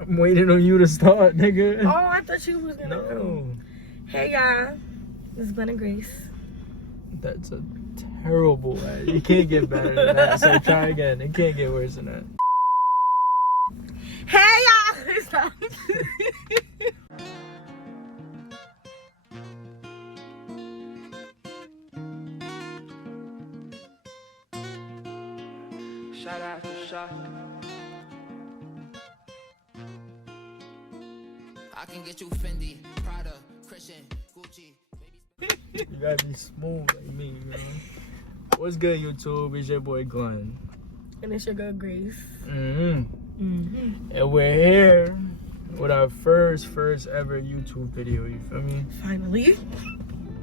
I'm waiting on you to start, nigga. Oh, I thought you was gonna go. Hey, y'all. This is Glen and Grace. That's a terrible ad. You can't get better than that. So try again. It can't get worse than that. Hey, y'all. Stop. Shot after shot. I can get you Fendi, Prada, Christian, Gucci. You gotta be smooth like me, you know. What's good, YouTube? It's your boy Glen. And it's your girl Grace. And we're here with our first ever YouTube video. You feel me? Finally.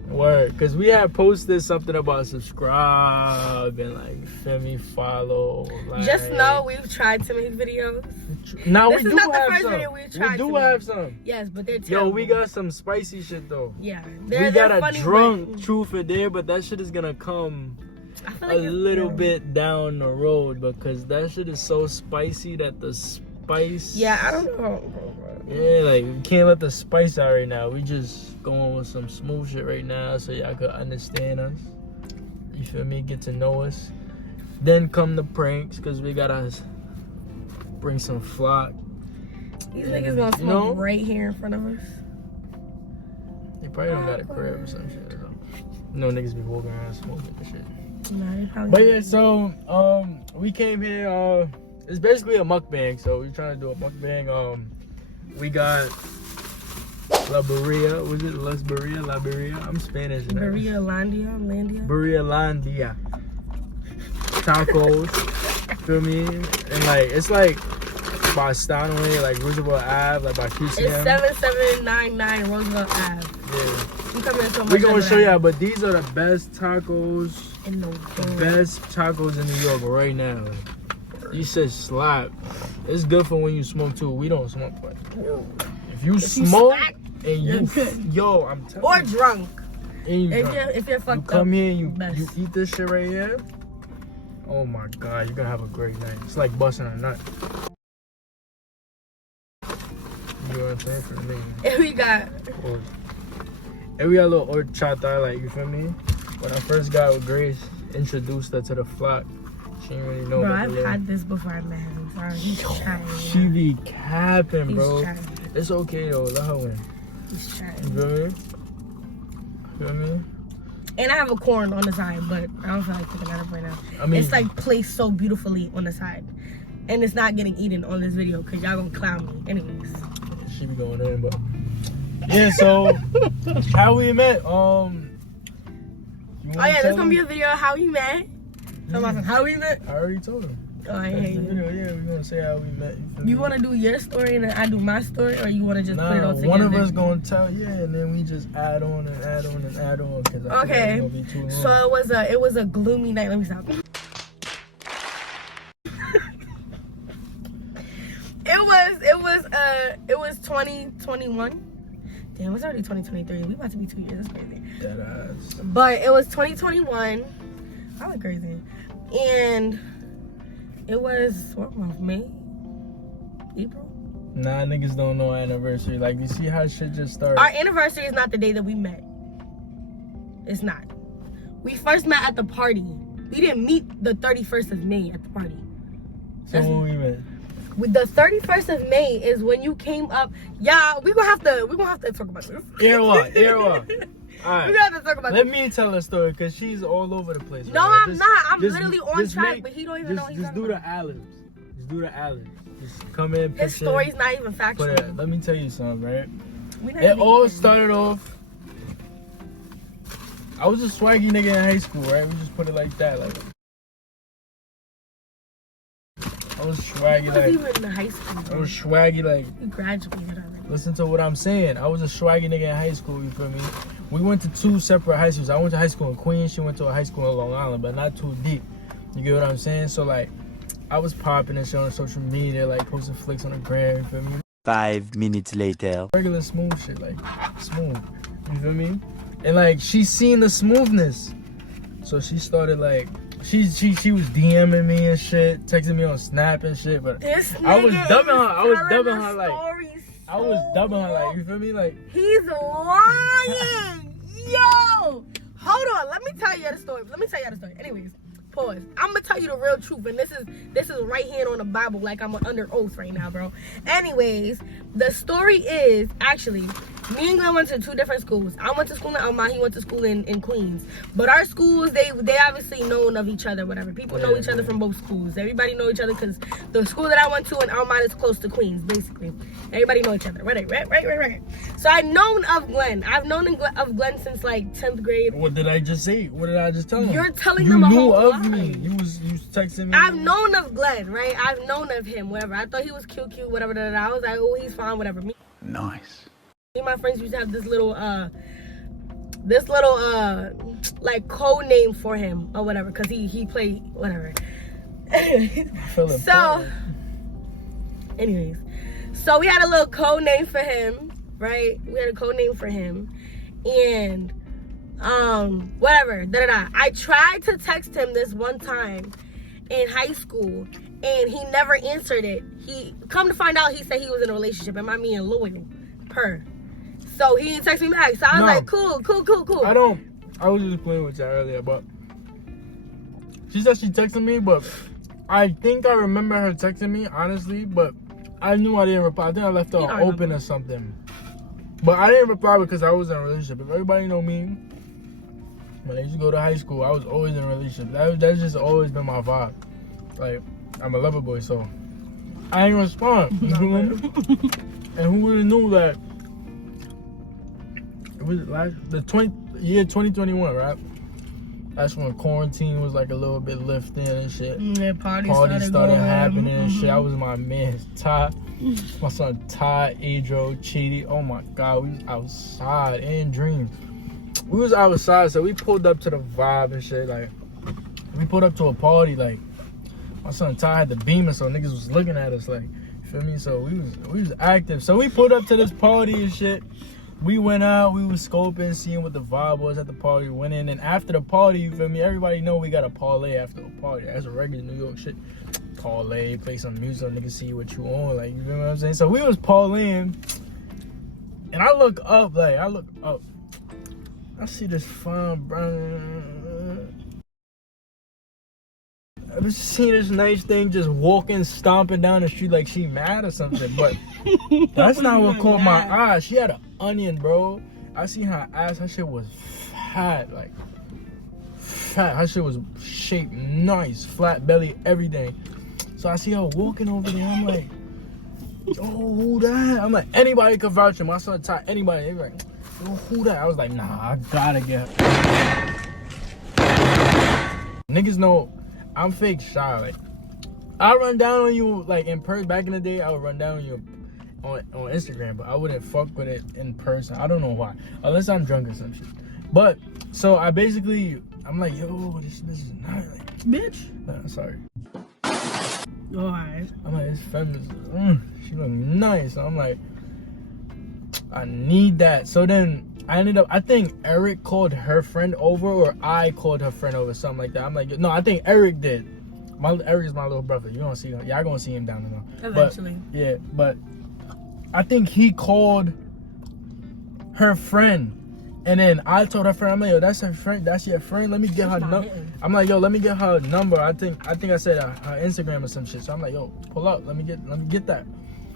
Word, because we had posted something about subscribe and like, feel me, follow. Like, Just know we've tried to make videos. Now This we is do not the have first some. video we tried We do to have make. some. Yes, but they're Yo, terrible. we got some spicy shit though. Yeah. We They're got a funny, drunk but truth or dare, but that shit is gonna come I feel a like it's little real. bit down the road because that shit is so spicy that the spice. Yeah, I don't know. Yeah, like we can't let the spice out right now. We just going with some smooth shit right now so y'all could understand us. You feel me? Get to know us. Then come the pranks because we gotta bring some flock. These niggas gonna smoke right here in front of us. They probably don't got a crib or some shit. Though. No niggas be walking around smoking and shit. Nah, they probably But yeah, so we came here. It's basically a mukbang. So we're trying to do a mukbang. We got La Berea. Was it Las Berea? La Berea? I'm Spanish. Berea Landia. Berea Landia. Tacos. Feel me? And like it's like by Stanley, like Roosevelt Ave, like by QCM. It's 7799 Roosevelt Ave. Yeah. You come in so much. We're gonna show y'all, but these are the best tacos. In the Best tacos in New York right now. These shit slap. It's good for when you smoke too. We don't smoke, but if you smoke and yo, I'm telling or you. drunk. And you If you're fucked you come up, here and best. you eat this shit right here. Oh my god, you're gonna have a great night. It's like busting a nut. You know what I'm saying? For me. And we got And we got a little horchata, like, you feel me? When I first got with Grace, introduced her to the flock. She didn't really know. bro, about I've the little... had this before I met him. Sorry, he's trying. She be capping, bro. Trying. It's okay though, let her win. He's trying. You feel me? Feel me? And I have a corn on the side, but I don't feel like picking that up right now. I mean, it's like placed so beautifully on the side. And it's not getting eaten on this video because y'all gonna clown me. Anyways. she be going in, but yeah. So how we met? Oh yeah, there's gonna be a video of how we met. How we met? I already told him. Oh, I That's hate the you. video. Yeah, we're gonna say how we met. You want to do your story and then I do my story, or you want to just put it all together? One of us gonna tell, yeah, and then we just add on and add on and add on because I feel like it's gonna be too long. So it was a gloomy night. Let me stop. It was 2021. Damn, it's already 2023. We about to be 2 years. That's crazy. That ass. But it was 2021. I look crazy. And it was what month? May? April? Nah, niggas don't know our anniversary. Like, you see how shit just started? Our anniversary is not the day that we met. It's not. We first met at the party. We didn't meet the 31st of May at the party. So when we met? With the 31st of May is when you came up. Yeah, we're gonna have to talk about this. Earwa. Alright. We're gonna have to talk about Let this. me tell a story because she's all over the place. No, right now. I'm not. I'm just- literally on just track, make- but he don't even know he's Just do the ad-libs. Just do the ad-libs. Just come in, His pitch in, story's not even factual. put it. Let me tell you something, right? We not It even all even- started off. I was a swaggy nigga in high school, right? We just put it like that, like. I was swaggy, He like. wasn't even in high school. I was swaggy, like. He graduated already. Listen to what I'm saying. I was a swaggy nigga in high school, you feel me? We went to two separate high schools. I went to high school in Queens. She went to a high school in Long Island, but not too deep. You get what I'm saying? So, like, I was popping and shit on social media, like, posting flicks on the gram, you feel me? 5 minutes later. Regular smooth shit, like, smooth. You feel me? And, like, she seen the smoothness. So she started, like, She was DMing me and shit, texting me on Snap and shit, but This I was nigga dubbing her. is I was telling dubbing the her like. story I was so dubbing her like, you feel me? Like, he's lying. Yo. Hold on. Let me tell you the story. Anyways, pause. I'm gonna tell you the real truth, and this is right hand on the Bible, like I'm under oath right now, bro. Anyways, the story is actually me and Glen went to two different schools. I went to school in Elmont, he went to school in Queens. But our schools, they obviously known of each other, whatever. People know each other from both schools. Everybody know each other because the school that I went to in Elmont is close to Queens, basically. Everybody know each other. Right. So I've known of Glen. I've known of Glen since like 10th grade. what did I just say? What did I just tell him? You're telling you them a knew whole of lie. me. You was texting me. I've known of Glen, right? I've known of him, whatever. I thought he was cute, whatever. I was like, oh, he's fine, whatever. Nice. Me and my friends used to have this little like code name for him or whatever, because he played whatever. Anyways, so we had a little code name for him, right? And whatever. I tried to text him this one time in high school, and he never answered it. He come to find out, he said he was in a relationship. Am I being loyal? So he didn't text me back. So I was like, cool. I was just playing with you earlier, but she said she texted me, but I think I remember her texting me, honestly, but I knew I didn't reply. I think I left her open or something. But I didn't reply because I was in a relationship. If everybody know me, when I used to go to high school, I was always in a relationship. That's just always been my vibe. Like, I'm a lover boy, so I ain't respond. You feel me? And who would have knew that it was year 2021, right? That's when quarantine was like a little bit lifting and shit. Yeah, parties started happening and shit. I was my man, Ty, my son Ty, Adro, Chidi. Oh my God, we was outside in dreams. We was outside, so we pulled up to the vibe and shit. Like, we pulled up to a party. Like, my son Ty had the beamer, so niggas was looking at us like, you feel me? So we was active. So we pulled up to this party and shit. We went out, we was scoping, seeing what the vibe was at the party. We went in, and after the party, you feel me? Everybody know we got a parlay after a party. That's a regular New York shit. Parlay, play some music so niggas see what you on. Like, you feel what I'm saying? So we was parlaying, and I look up. I see this fine brown. I just seen this nice thing just walking, stomping down the street like she mad or something. But that's not what caught my eye. She had an onion, bro. I seen her ass. Her shit was fat, like fat. Her shit was shaped nice, flat belly, everything. So I see her walking over there. I'm like, yo, who that? I'm like, anybody could vouch for him. I saw the top, anybody. They were like, yo, who that? I was like, nah, I gotta get her. Niggas know I'm fake shy. Like, I run down on you like in person. Back in the day, I would run down on you on Instagram, but I wouldn't fuck with it in person. I don't know why, unless I'm drunk or some shit. But so I'm like, yo, this is nice, like, bitch. Sorry. Alright. I'm like, this feminist. She look nice. So I'm like, I need that. So then I think Eric called her friend over, or I called her friend over, something like that. I'm like, no, I think Eric did. Eric is my little brother. You don't see him. Y'all gonna see him down there. Eventually. But I think he called her friend. And then I told her friend, I'm like, yo, that's her friend. That's your friend. Let me get her number. I'm like, yo, let me get her number. I think I said her Instagram or some shit. So I'm like, yo, pull up. Let me get that.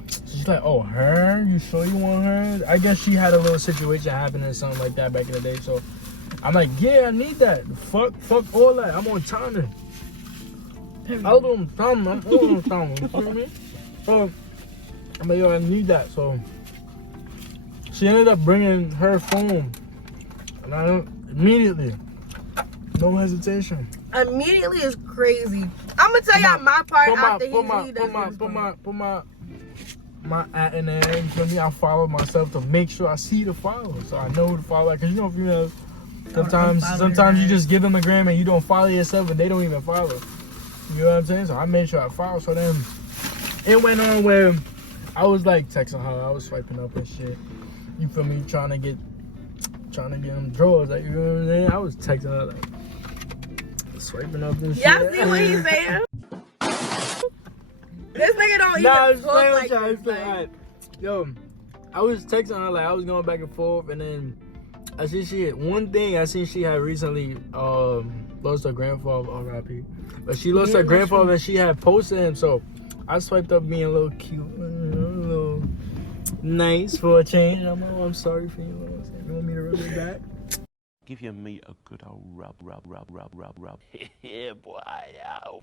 So she's like, oh, her? You sure you want her? I guess she had a little situation happening or something like that back in the day. So I'm like, yeah, I need that. Fuck all that. I'm on timing. I'm on timing. You feel me? So I'm like, yo, I need that. So she ended up bringing her phone. And I immediately, no hesitation. Immediately is crazy. I'm gonna tell y'all my part after Put my at in there. You feel me? I follow myself to make sure I see the follow, so I know who to follow. Because you know, females, sometimes you just give them a gram and you don't follow yourself, and they don't even follow. You know what I'm saying? So I made sure I follow. So then it went on where I was like texting her, I was swiping up and shit. You feel me? Trying to get them drawers. Like, you know what I'm saying? I was texting her like swiping up and shit. Y'all see what he's saying? This nigga don't even Nah, talk like this. Like, alright. Yo, I was texting her, like, I was going back and forth, and then I see she had recently lost her grandfather, R.I.P. But she lost her grandfather, and she had posted him, so I swiped up being a little cute, a little nice for a change. I'm sorry for you. You want me to rub it back? Give your meat a good old rub. Yeah, boy. Ow.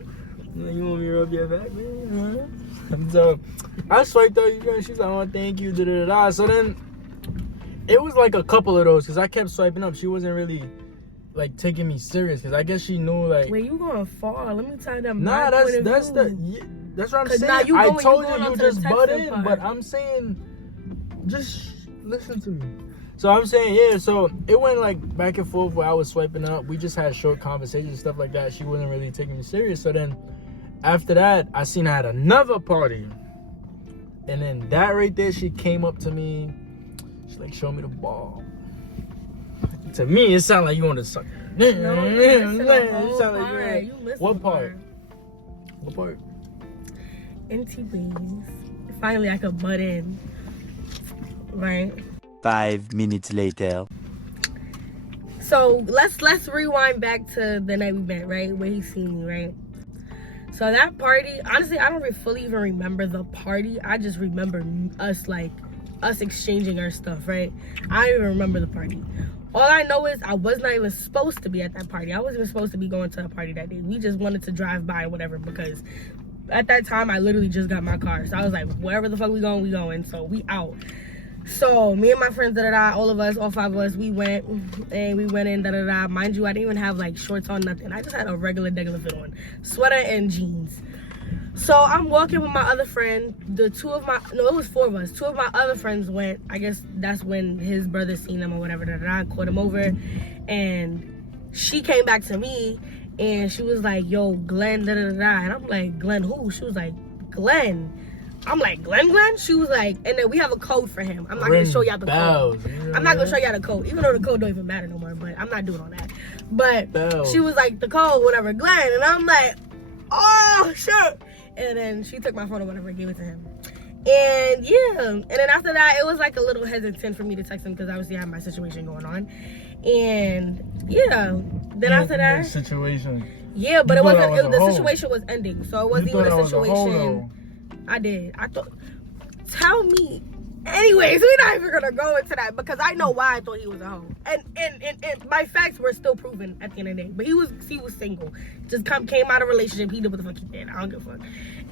You want me to rub your back, man? Huh? So I swiped up, and she's like, oh, thank you, da-da-da-da. So then it was like a couple of those, because I kept swiping up. She wasn't really like taking me serious, because I guess she knew, like, wait, you going far? Let me tell them. Nah, that's what I'm saying. Now I told you to just the butt texting in, part. but I'm saying just listen to me. So I'm saying, yeah, so it went like back and forth where I was swiping up. We just had short conversations, stuff like that. She wasn't really taking me serious. So then after that, I seen her at another party. And then that right there, she came up to me. She's like, show me the ball. To me, it sounded like you want to suck. No, you missed the whole part. You missed What the part? What part? NT Wings. Finally, I could butt in. Right? 5 minutes later. So let's rewind back to the night we met, right? Where he seen me, right? So that party, honestly, I don't fully even remember the party. I just remember us exchanging our stuff, right? I don't even remember the party. All I know is I was not even supposed to be at that party. I wasn't even supposed to be going to a party that day. We just wanted to drive by or whatever, because at that time I literally just got my car. So I was like, wherever the fuck we going, we going. So we out. So me and my friends, all 5 of us, we went in, Mind you, I didn't even have like shorts on, nothing. I just had a regular fit on, sweater and jeans. So I'm walking with my other friend. It was 4 of us. 2 of my other friends went. I guess that's when his brother seen them or whatever. Caught him over, and she came back to me, and she was like, "Yo, Glen, And I'm like, "Glen who?" She was like, "Glen." I'm like, Glen? She was like, and then we have a code for him. I'm not going to show y'all the code. I'm not going to show y'all the code, even though the code don't even matter no more, but I'm not doing all that. But she was like, the code, whatever, Glen. And I'm like, oh, shit. And then she took my phone or whatever and gave it to him. And yeah, and then after that, it was like a little hesitant for me to text him, because obviously I had my situation going on. And yeah, then after that. Situation. Yeah, but the situation was ending. So it wasn't even a situation. I did. I thought. Tell me. Anyways, we're not even gonna go into that, because I know why I thought he was a hoe, and my facts were still proven at the end of the day. But he was single. Just came out of a relationship. He did what the fuck he did. I don't give a fuck.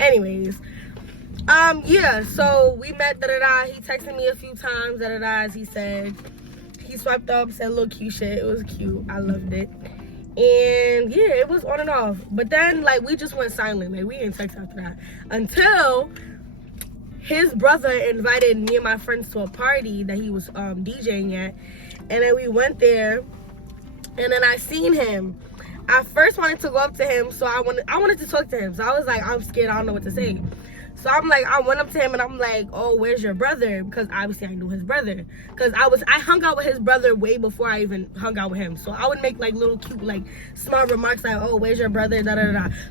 Anyways, yeah. So we met. He texted me a few times. As he said, he swiped up, said little cute shit. It was cute. I loved it. And yeah, it was on and off. But then, like, we just went silent. Like, we didn't text after that until his brother invited me and my friends to a party that he was DJing at. And then we went there, and then I seen him. I first wanted to go up to him, so I wanted to talk to him. So I was like, I'm scared, I don't know what to say. So I'm like, I went up to him and I'm like, oh, where's your brother? Because obviously I knew his brother. Because I hung out with his brother way before I even hung out with him. So I would make like little cute, like smart remarks like, oh, where's your brother?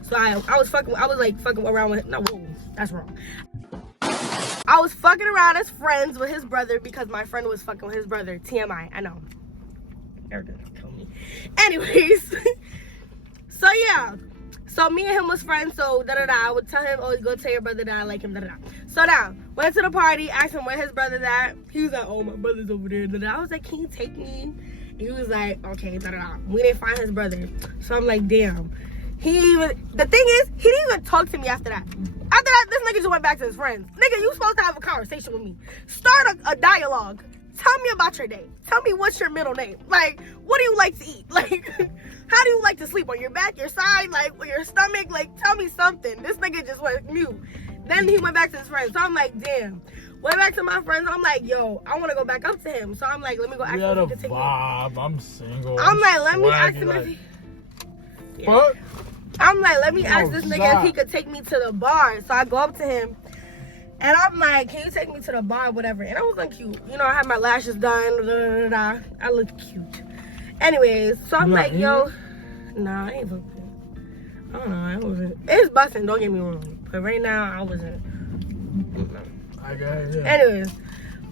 So I was fucking around with, no, whoa, that's wrong. I was fucking around as friends with his brother because my friend was fucking with his brother. TMI, I know. Everything's gonna kill me. Anyways, so yeah. So me and him was friends, so I would tell him, oh, go tell your brother that I like him, So now, went to the party, asked him where his brother's at. He was like, oh, my brother's over there, I was like, can you take me? He was like, okay, We didn't find his brother. So I'm like, damn. The thing is, he didn't even talk to me after that. After that, this nigga just went back to his friends. Nigga, you supposed to have a conversation with me. Start a dialogue. Tell me about your day. Tell me what's your middle name. Like, what do you like to eat? Like, how do you like to sleep? On your back, your side, like, with your stomach? Like, tell me something. This nigga just went mute. Then he went back to his friends. So I'm like, damn. Went back to my friends. I'm like, yo, I want to go back up to him. So I'm like, let me go ask him if he can take me. I'm single. I'm like, let me ask him if he... Yeah. What? I'm like, let me ask this nigga if he could take me to the bar. So I go up to him. And I'm like, can you take me to the bar, whatever? And I was like, cute. You know, I had my lashes done. I looked cute. Anyways, so I'm like, yo, nah, I ain't looking. I don't know. I wasn't. It's busting. Don't get me wrong. But right now, I wasn't. I got it. Yeah. Anyways,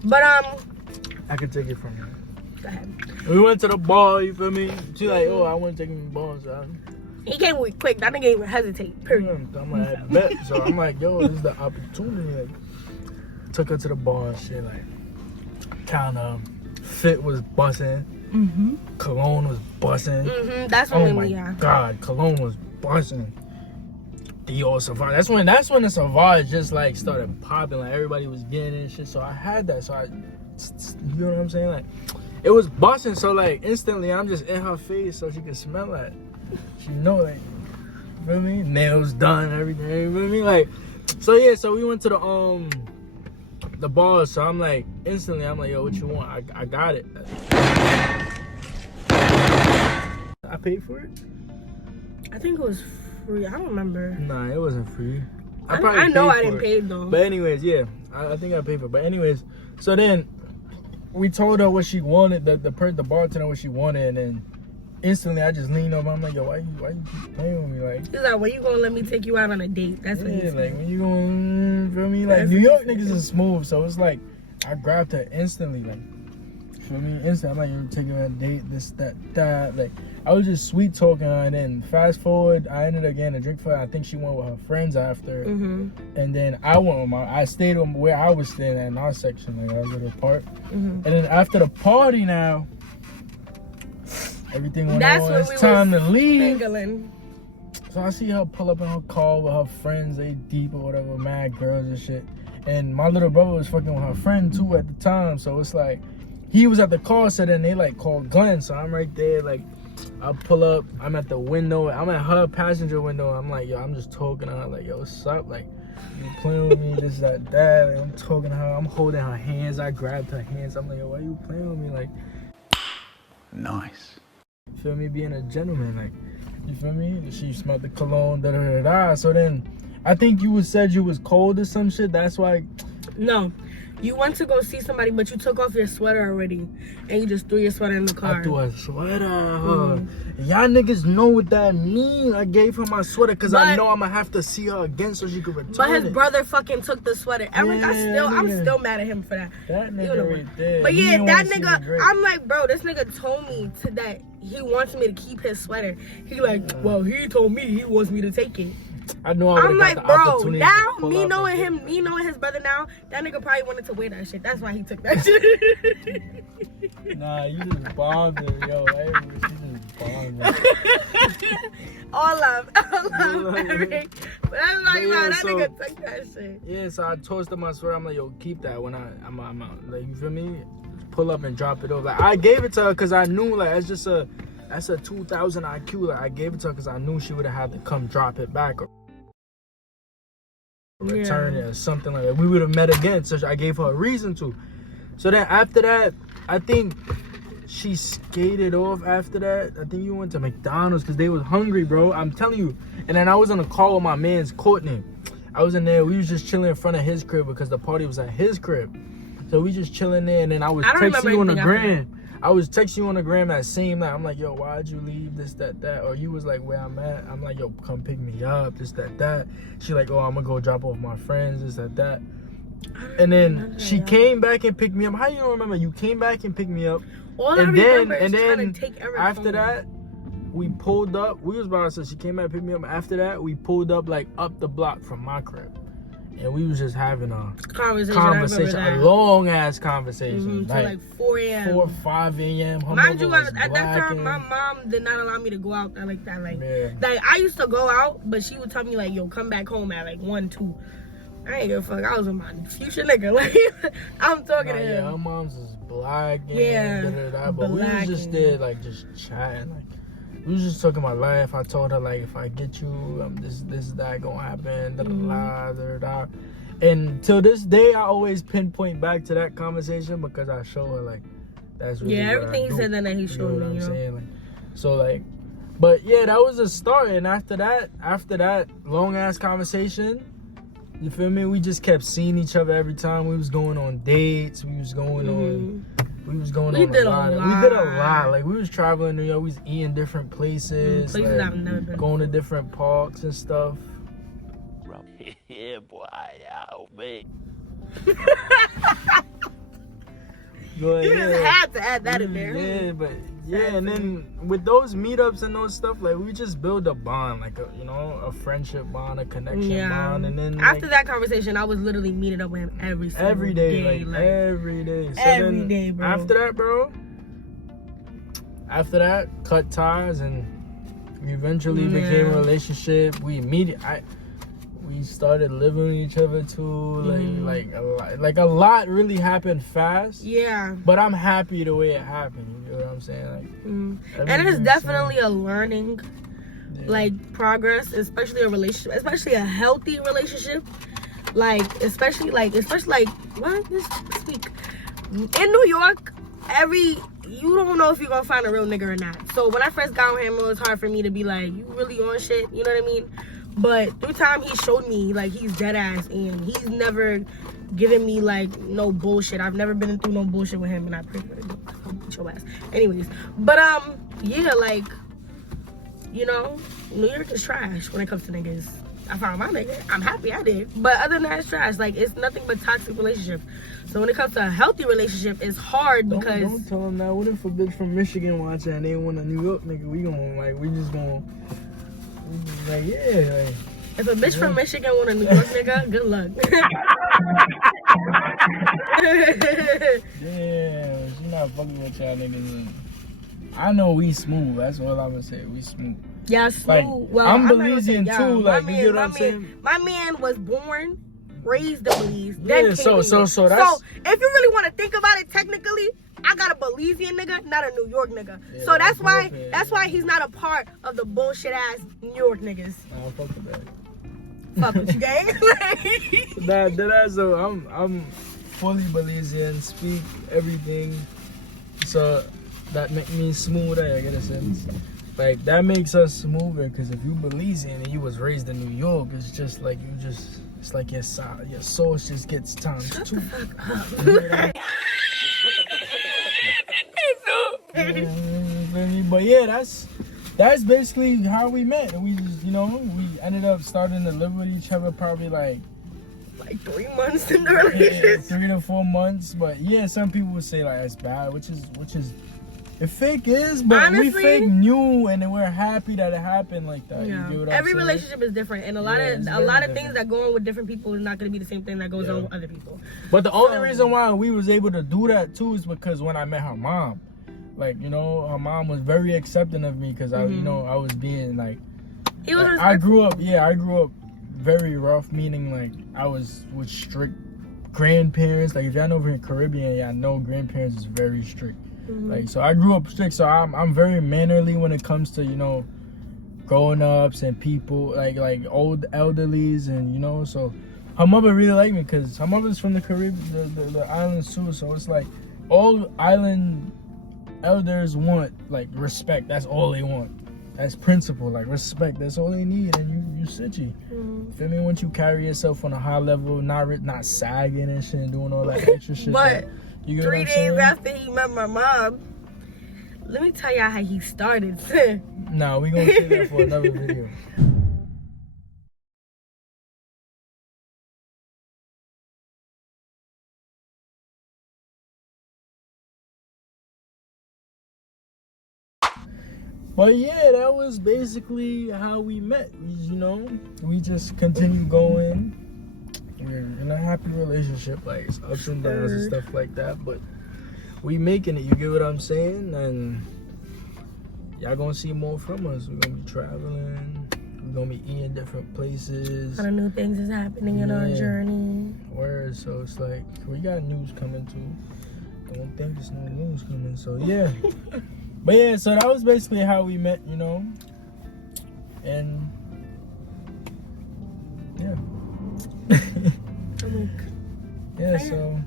but I can take it from you. go ahead. We went to the bar, you feel me? She like, oh, I want to take him to the bar. So He came with quick. That nigga didn't even hesitate. Period. I'm like, I bet. So I'm like, yo, this is the opportunity. Like, took her to the bar and shit. Like, kind of fit was busting. Cologne was busting. That's Oh when my we are. god, Cologne was busting. Dior Savage. That's when the Savage just like started popping. Like everybody was getting it and shit. So I had that. So you know what I'm saying? Like it was busting. So like instantly, I'm just in her face so she can smell it. She know like, you feel me? Nails done, everything. You feel me? Like, so yeah. So we went to the bar. So I'm like instantly, I'm like, yo, what you want? I got it. I paid for it. I think it was free. I don't remember. Nah, it wasn't free. I know I didn't pay though. But anyways, yeah, I think I paid for it. But anyways, so then we told her what she wanted, the bartender what she wanted, and then instantly I just leaned over. I'm like, yo, why you keep playing with me? Like, he's like, when you gonna let me take you out on a date? That's what he yeah, said. like when you going, feel me? Like New York niggas is smooth, so it's like I grabbed her instantly, like, feel me? Instantly, I'm like, you're taking her on a date, this, that. Like, I was just sweet talking her, and then fast forward, I ended up getting a drink for her. I think she went with her friends after, and then I stayed on where I was staying at in our section, like our little part. And then after the party now, everything went on. It's time to leave. Mingling. So I see her pull up in her car with her friends, they deep or whatever, mad girls and shit. And my little brother was fucking with her friend too at the time, so it's like, he was at the car, so then they like called Glen, so I'm right there, like, I pull up, I'm at the window, I'm at her passenger window, I'm like, yo, I'm just talking to her, like, yo, what's up, like, you playing with me, this, that, like, I'm talking to her, I'm holding her hands, I grabbed her hands, I'm like, yo, why you playing with me, like, Nice. you feel me, being a gentleman, like, you feel me, she smelled the cologne, so then, I think you said you was cold or some shit, that's why. No. You went to go see somebody, but you took off your sweater already, and you just threw your sweater in the car. I threw a sweater. Y'all niggas know what that mean. I gave her my sweater because I know I'm gonna have to see her again so she could return But his brother fucking took the sweater. Eric, I'm still mad at him for that. That nigga right there. But yeah, that nigga, I'm like, bro, this nigga told me that he wants me to keep his sweater. He like, well, he told me he wants me to take it. I know. I'm like, bro, now me knowing his brother now, that nigga probably wanted to wear that shit. That's why he took that shit. Nah, you just bombed it, yo. Hey, you just bombed it. all love, Eric. But that's like, bro, that nigga took that shit. Yeah, so I tossed him my sweater. I'm like, yo, keep that when I'm out. Like, you feel me? Just pull up and drop it off. Like, I gave it to her because I knew, like, that's a 2,000 IQ. Like, I gave it to her because I knew she would have had to come drop it back or return it or something like that. We would have met again, so I gave her a reason to. So then after that, I think she skated off after that. I think you went to McDonald's because they was hungry, bro. I'm telling you. And then I was on a call with my man's Courtney. I was in there. We was just chilling in front of his crib because the party was at his crib. So we just chilling there, and then I was texting you on the gram. I was texting you on the gram that same night. I'm like, yo, why'd you leave? This, that. Or you was like, where I'm at. I'm like, yo, come pick me up. This, that. She like, oh, I'm gonna go drop off my friends. This, that. And then she came back and picked me up. How you don't remember? You came back and picked me up. All and I then, remember is and trying then to take Eric's after phone. that, we pulled up. We was about to say she came back and picked me up. After that, we pulled up like up the block from my crib. And we was just having a conversation, a long ass conversation, like 4 a.m. 4 or 5 a.m. Mind you, at that time, my mom did not allow me to go out like that. Like I used to go out, but she would tell me like, "Yo, come back home at like 1, 2." I ain't give a fuck. I was with my future nigga. Like I'm talking to him. Yeah, our moms is black. But we was just there, like just chatting, like. We was just talking about life. I told her like, if I get you, this, that gonna happen. And till this day, I always pinpoint back to that conversation because I show her like, that's really everything he said that he showed me. What I'm saying? Like, so like, but yeah, that was a start. And after that long ass conversation, you feel me? We just kept seeing each other every time. We was going on dates. We was going on. We was going We on did a a lot. lot. We did a lot. Like, we was traveling New York. We was eating different places. Places like, I've never been. going to different parks and stuff. Yeah, boy, yeah, man. But, You just had to add that in there. Yeah, but and then with those meetups and those stuff, like we just build a bond, like a a friendship bond, a connection bond, and then after that conversation, I was literally meeting up with him every day. Every day. So every then, day, bro. After that, cut ties, and we eventually became a relationship. We started living with each other too. Like a lot really happened fast. Yeah. But I'm happy the way it happened. You know what I'm saying? Like, and it's definitely a learning, progress, especially a relationship, especially a healthy relationship. Especially what this speak in New York. You don't know if you're gonna find a real nigga or not. So when I first got on him, it was hard for me to be like, you really on shit? You know what I mean? But through time, he showed me he's dead ass, and he's never given me no bullshit. I've never been through no bullshit with him, and I pray for him. I'll beat your ass. Anyways, but New York is trash when it comes to niggas. I found my nigga. I'm happy I did. But other than that, it's trash. It's nothing but toxic relationships. So when it comes to a healthy relationship, it's hard because... Don't tell them that. What if a bitch from Michigan watching and they want a New York nigga? If a bitch from Michigan want a New York nigga, good luck. Yeah, she not fucking with y'all niggas. I know we smooth. That's all I'm gonna say. We smooth. Yeah, smooth. I'm Belizean too. You get what I'm saying? My man was born, raised in Belize. Then came so to New York. so that's... So if you really want to think about it, technically, I got a Belizean nigga, not a New York nigga. Yeah, so that's why he's not a part of the bullshit ass New York niggas. Nah, fuck with that. Fuck with you, gang. So I'm fully Belizean, speak everything. So that make me smoother, I get a sense. That makes us smoother, because if you Belizean and you was raised in New York, it's just like it's like your soul just gets times two. But yeah, that's basically how we met. And we just, we ended up starting to live with each other probably like 3 months in the relationship. 3 to 4 months. But yeah, some people would say that's bad, which is it fake is, but honestly, we fake knew, and we're happy that it happened like that. Yeah. You get what Every I'm saying? relationship is different, and a lot of things that go on with different people is not going to be the same thing that goes on with other people. But the only reason why we was able to do that too is because when I met her mom, her mom was very accepting of me, because I was being I grew up very rough, meaning I was with strict grandparents. If y'all know over in Caribbean, y'all know grandparents is very strict. So I grew up strict, so I'm very mannerly when it comes to growing ups and people old elderlies, and so her mother really liked me because her mother's from the Caribbean, the islands too. So it's all island elders want respect. That's all they want. That's principle, respect. That's all they need, and you sitchy. Feel me? Once you carry yourself on a high level, not sagging and shit, and doing all that extra shit. But you 3 days after he met my mom, let me tell y'all how he started. Nah, we gonna save that for another video. But yeah, that was basically how we met. We just continue going. We're in a happy relationship, it's ups and downs and stuff like that. But we making it. You get what I'm saying? And y'all gonna see more from us. We're gonna be traveling. We're gonna be eating different places. A lot of new things is happening in our journey. Word. So it's we got news coming too. Don't think there's no news coming. So yeah. But yeah, so that was basically how we met, and yeah. Yeah, so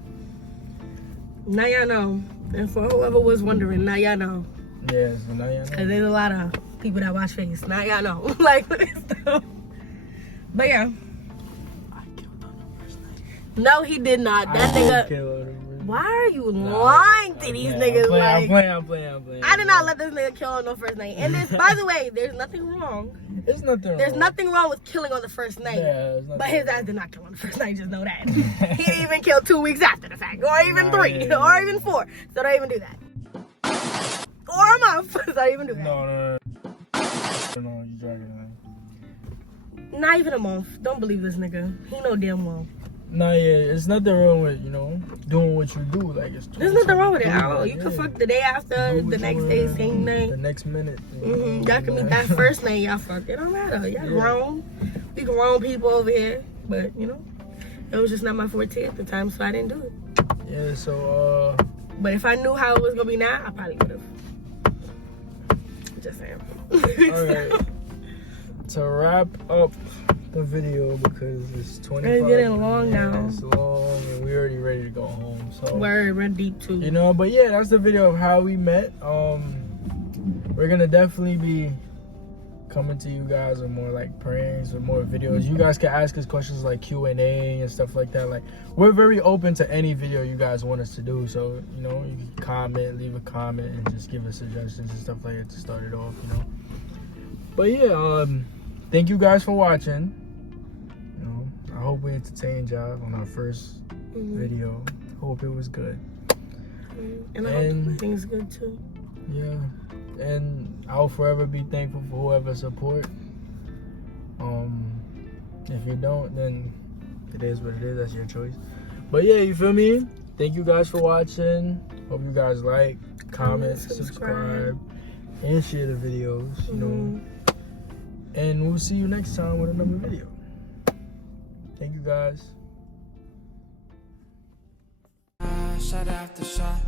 now y'all know, and for whoever was wondering, now y'all know. Yeah, so now y'all know. Because there's a lot of people that watch face. Now y'all know. But yeah. I killed her the first night. No, he did not. That nigga. Why are you lying to these niggas? I'm Like, playing. I did not let this nigga kill on no first night. And this, by the way, there's nothing wrong. There's nothing There's wrong. nothing wrong with killing on the first night. Yeah, there's nothing But his wrong. ass did not kill on the first night, just know that. He didn't even kill 2 weeks after the fact, or even 3, yeah. or even 4. So don't even do that. Or a month, so don't even do that. No, you dragging it. Not even a month. Don't believe this nigga. He know damn well. Nah, yeah, it's nothing wrong with, you know, doing what you do. Like, it's There's nothing wrong with it at all. You Yeah. can fuck the day after, Do what the you next wanna, day, same night. The next minute. Y'all can meet that first night y'all fuck. It don't matter. Y'all grown. We grown people over here. But, you know, it was just not my forte at the time, so I didn't do it. Yeah, so, But if I knew how it was gonna be now, I probably would have. Just saying. alright. To wrap up the video, because it's 25 It's getting long now. minutes long, and we're already ready to go home. So, We're deep too. you know, but yeah, that's the video of how we met. We're gonna definitely be coming to you guys with more like pranks or more videos. You guys can ask us questions like Q&A and stuff like that. Like, we're very open to any video you guys want us to do. So, you know, you can comment, leave a comment, and just give us suggestions and stuff like that to start it off, you know. But yeah, thank you guys for watching. You know, I hope we entertained y'all on our first video. Hope it was good. And I hope everything's good too. Yeah, and I'll forever be thankful for whoever support. If you don't, then it is what it is. That's your choice. But yeah, you feel me? Thank you guys for watching. Hope you guys like, comment, subscribe, and share the videos. You know, and we'll see you next time with another video. Thank you guys. Shot after shot.